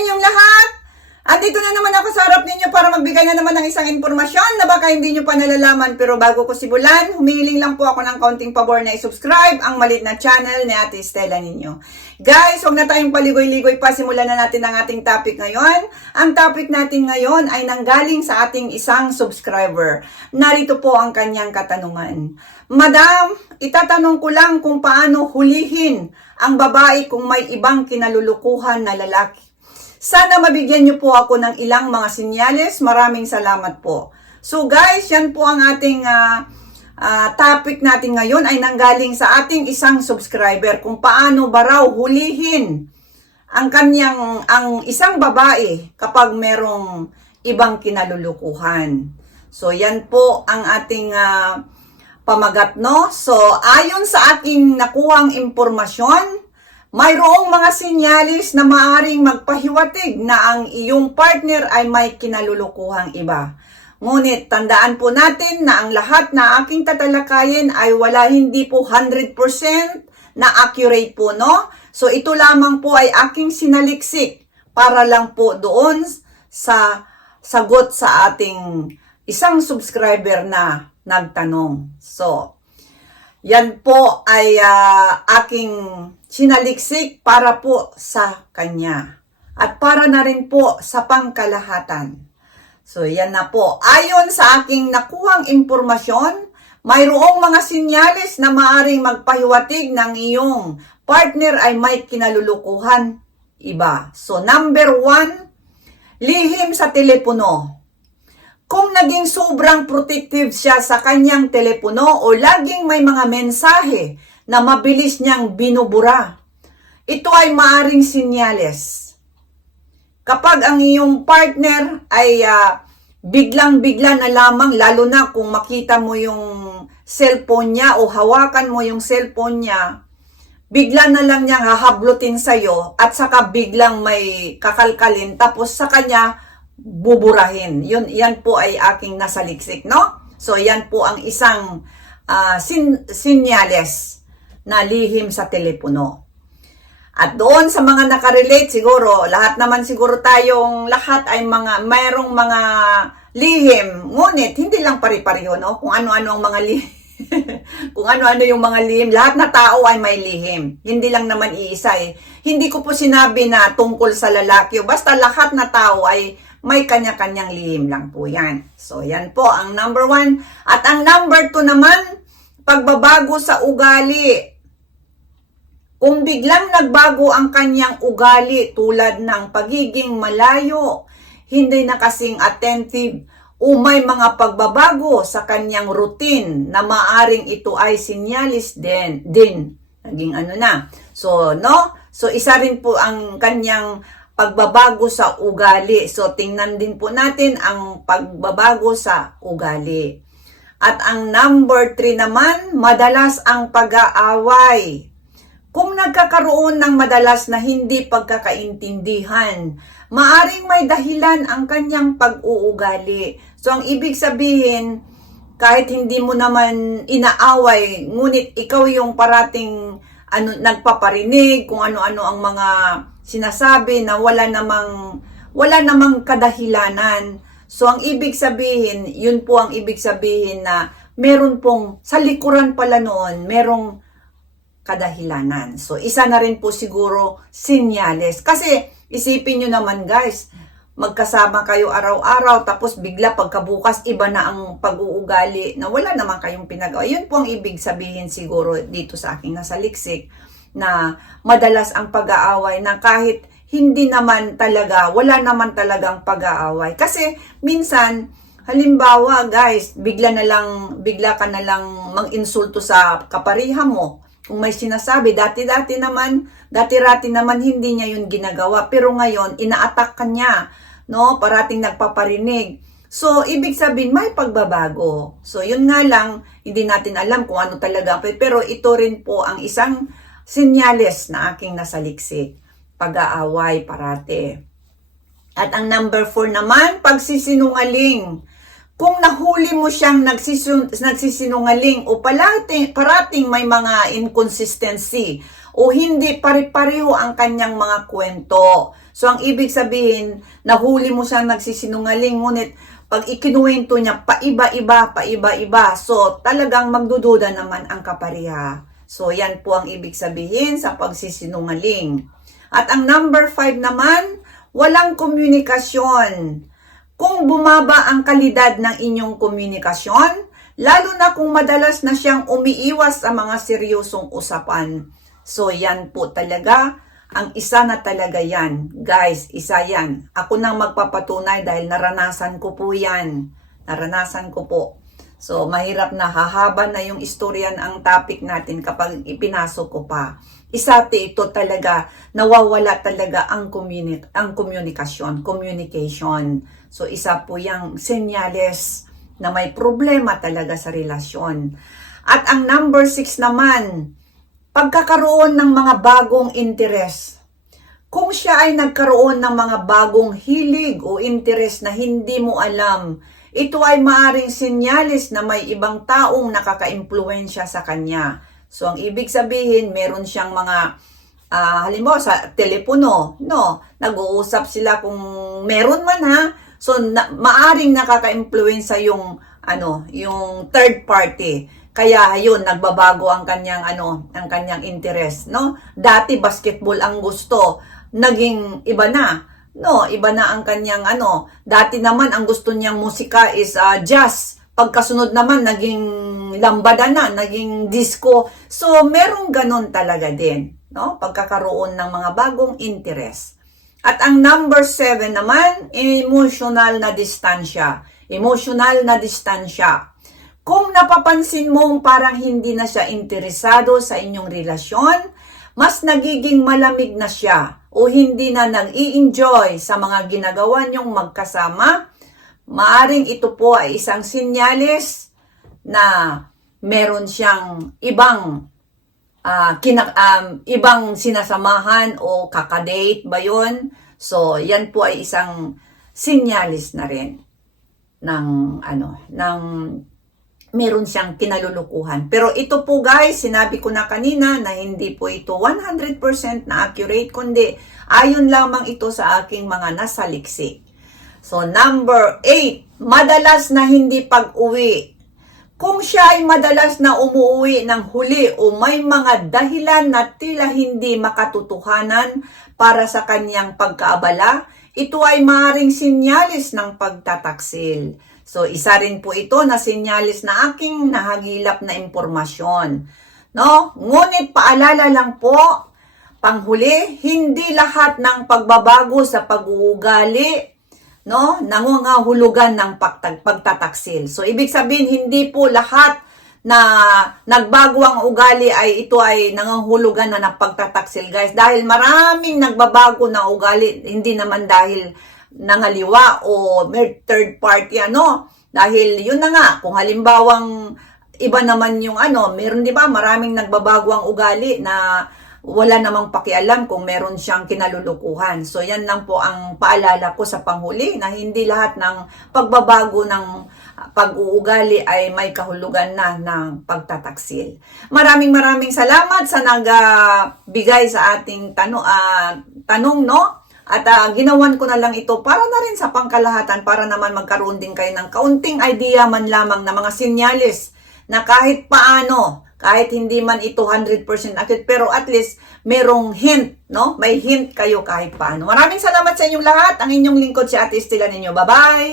inyong lahat! Andito na naman ako sa harap ninyo para magbigay na naman ng isang impormasyon na baka hindi nyo pa nalalaman pero bago ko simulan, humihiling lang po ako ng kaunting pabor na i-subscribe ang malit na channel ni Ate Stella ninyo. Guys, huwag na tayong paligoy-ligoy pa, simulan na natin ang ating topic ngayon. Ang topic natin ngayon ay nanggaling sa ating isang subscriber. Narito po ang kanyang katanungan. Madam, itatanong ko lang kung paano hulihin ang babae kung may ibang kinalulukuhan na lalaki. Sana mabigyan niyo po ako ng ilang mga sinyales. Maraming salamat po. So guys, yan po ang ating ah, ah, topic natin ngayon ay nanggaling sa ating isang subscriber kung paano ba raw hulihin ang kanyang ang isang babae kapag merong ibang kinalulukuhan. So yan po ang ating ah, pamagat no. So ayon sa aking nakuhang impormasyon, mayroong mga sinyalis na maaring magpahiwatig na ang iyong partner ay may kinalulukuhang iba. Ngunit tandaan po natin na ang lahat na aking tatalakayin ay wala hindi po 100% na accurate po, no? So ito lamang po ay aking sinaliksik para lang po doon sa sagot sa ating isang subscriber na nagtanong. So, yan po ay ah, aking sinaliksik para po sa kanya. At para na rin po sa pangkalahatan. So, yan na po. Ayon sa aking nakuhang impormasyon, mayroong mga sinyalis na maaring magpahiwatig ng iyong partner ay may kinalulukuhan iba. So, number one, lihim sa telepono. Kung naging sobrang protective siya sa kanyang telepono o laging may mga mensahe na mabilis niyang binubura, ito ay maaring sinyales. Kapag ang iyong partner ay ah, biglang-bigla na lamang, lalo na kung makita mo yung cellphone niya o hawakan mo yung cellphone niya, bigla na lang niyang hahablutin sa'yo at saka biglang may kakalkalin tapos sa kanya buburahin. Yun, yan po ay aking nasaliksik, no? So, yan po ang isang ah, sin- sinyales na lihim sa telepono. At doon sa mga nakarelate siguro, lahat naman siguro tayong lahat ay mga mayroong mga lihim. Ngunit hindi lang pari-pareho no kung ano-ano ang mga lihim. kung ano-ano yung mga lihim, lahat na tao ay may lihim. Hindi lang naman iisa eh. Hindi ko po sinabi na tungkol sa lalaki. Basta lahat na tao ay may kanya-kanyang lihim lang po yan. So, yan po ang number one. At ang number two naman, pagbabago sa ugali. Kung biglang nagbago ang kanyang ugali tulad ng pagiging malayo, hindi na kasing attentive, o may mga pagbabago sa kanyang routine na maaring ito ay sinyalis din, din. Naging ano na. So, no? So, isa rin po ang kanyang pagbabago sa ugali. So, tingnan din po natin ang pagbabago sa ugali. At ang number three naman, madalas ang pag-aaway. Kung nagkakaroon ng madalas na hindi pagkakaintindihan, maaring may dahilan ang kanyang pag-uugali. So, ang ibig sabihin, kahit hindi mo naman inaaway, ngunit ikaw yung parating ano, nagpaparinig kung ano-ano ang mga sinasabi na wala namang, wala namang kadahilanan. So, ang ibig sabihin, yun po ang ibig sabihin na meron pong, sa likuran pala noon, merong kadahilanan. So, isa na rin po siguro sinyales. Kasi, isipin nyo naman guys, magkasama kayo araw-araw, tapos bigla pagkabukas, iba na ang pag-uugali na wala naman kayong pinagawa. Yun po ang ibig sabihin siguro dito sa aking nasa liksik, na madalas ang pag-aaway na kahit hindi naman talaga, wala naman talagang pag-aaway. Kasi, minsan, halimbawa guys, bigla na lang, bigla ka na lang mang-insulto sa kapariha mo, kung may sinasabi, dati-dati naman, dati-rati naman hindi niya yun ginagawa. Pero ngayon, ina-attack ka niya, no? Parating nagpaparinig. So, ibig sabihin, may pagbabago. So, yun nga lang, hindi natin alam kung ano talaga. Pero ito rin po ang isang sinyales na aking nasaliksik. Pag-aaway parate. At ang number four naman, pagsisinungaling. Kung nahuli mo siyang nagsisun- nagsisinungaling o parating, parating may mga inconsistency o hindi pare-pareho ang kanyang mga kwento. So, ang ibig sabihin, nahuli mo siyang nagsisinungaling, ngunit pag ikinuwento niya, paiba-iba, paiba-iba. So, talagang magdududa naman ang kapariha. So, yan po ang ibig sabihin sa pagsisinungaling. At ang number five naman, walang komunikasyon. Kung bumaba ang kalidad ng inyong komunikasyon, lalo na kung madalas na siyang umiiwas sa mga seryosong usapan. So, yan po talaga. Ang isa na talaga yan. Guys, isa yan. Ako nang magpapatunay dahil naranasan ko po yan. Naranasan ko po. So, mahirap na hahaba na yung istoryan ang topic natin kapag ipinasok ko pa. Isa ti ito talaga, nawawala talaga ang, communi- ang communication, communication. So, isa po yung senyales na may problema talaga sa relasyon. At ang number six naman, pagkakaroon ng mga bagong interes. Kung siya ay nagkaroon ng mga bagong hilig o interes na hindi mo alam, ito ay maaring sinyalis na may ibang taong nakaka-impluensya sa kanya. So, ang ibig sabihin, meron siyang mga, ah, halimbawa sa telepono, no, nag-uusap sila kung meron man ha. So, na, maaring nakaka-impluensya yung, ano, yung third party. Kaya yun, nagbabago ang kanyang ano, ang kanyang interest, no? Dati basketball ang gusto, naging iba na. No, iba na ang kanyang ano. Dati naman ang gusto niyang musika is ah, jazz. Pagkasunod naman naging lambada na, naging disco. So merong ganun talaga din, no? Pagkakaroon ng mga bagong interest. At ang number seven naman, emotional na distansya. Emotional na distansya. Kung napapansin mong parang hindi na siya interesado sa inyong relasyon, mas nagiging malamig na siya o hindi na nag-i-enjoy sa mga ginagawa niyong magkasama, maaring ito po ay isang sinyalis na meron siyang ibang ah kina- um, ibang sinasamahan o kakadate ba yun? So, yan po ay isang sinyalis na rin ng ano, ng meron siyang kinalulukuhan. Pero ito po guys, sinabi ko na kanina na hindi po ito 100% na accurate, kundi ayon lamang ito sa aking mga nasaliksik. So number 8, madalas na hindi pag-uwi. Kung siya ay madalas na umuwi ng huli o may mga dahilan na tila hindi makatutuhanan para sa kanyang pagkaabala, ito ay maaaring sinyalis ng pagtataksil. So, isa rin po ito na sinyalis na aking nahagilap na impormasyon. No? Ngunit paalala lang po, panghuli, hindi lahat ng pagbabago sa pag-uugali no, nangungahulugan ng pagtag, pagtataksil. So, ibig sabihin, hindi po lahat na nagbago ang ugali ay ito ay nangangahulugan na ng pagtataksil, guys. Dahil maraming nagbabago na ugali, hindi naman dahil nangaliwa o may third party, ano. Dahil yun na nga, kung halimbawang iba naman yung ano, meron di ba maraming nagbabago ang ugali na wala namang pakialam kung meron siyang kinalulukuhan. So yan lang po ang paalala ko sa panghuli na hindi lahat ng pagbabago ng pag-uugali ay may kahulugan na ng pagtataksil. Maraming maraming salamat sa nagbigay sa ating tanong, tanong no? At ah, ginawan ko na lang ito para na rin sa pangkalahatan para naman magkaroon din kayo ng kaunting idea man lamang na mga sinyalis na kahit paano kahit hindi man ito 100% accurate, pero at least merong hint, no? May hint kayo kahit paano. Maraming salamat sa inyong lahat. Ang inyong lingkod si Ate Estela ninyo. Bye-bye!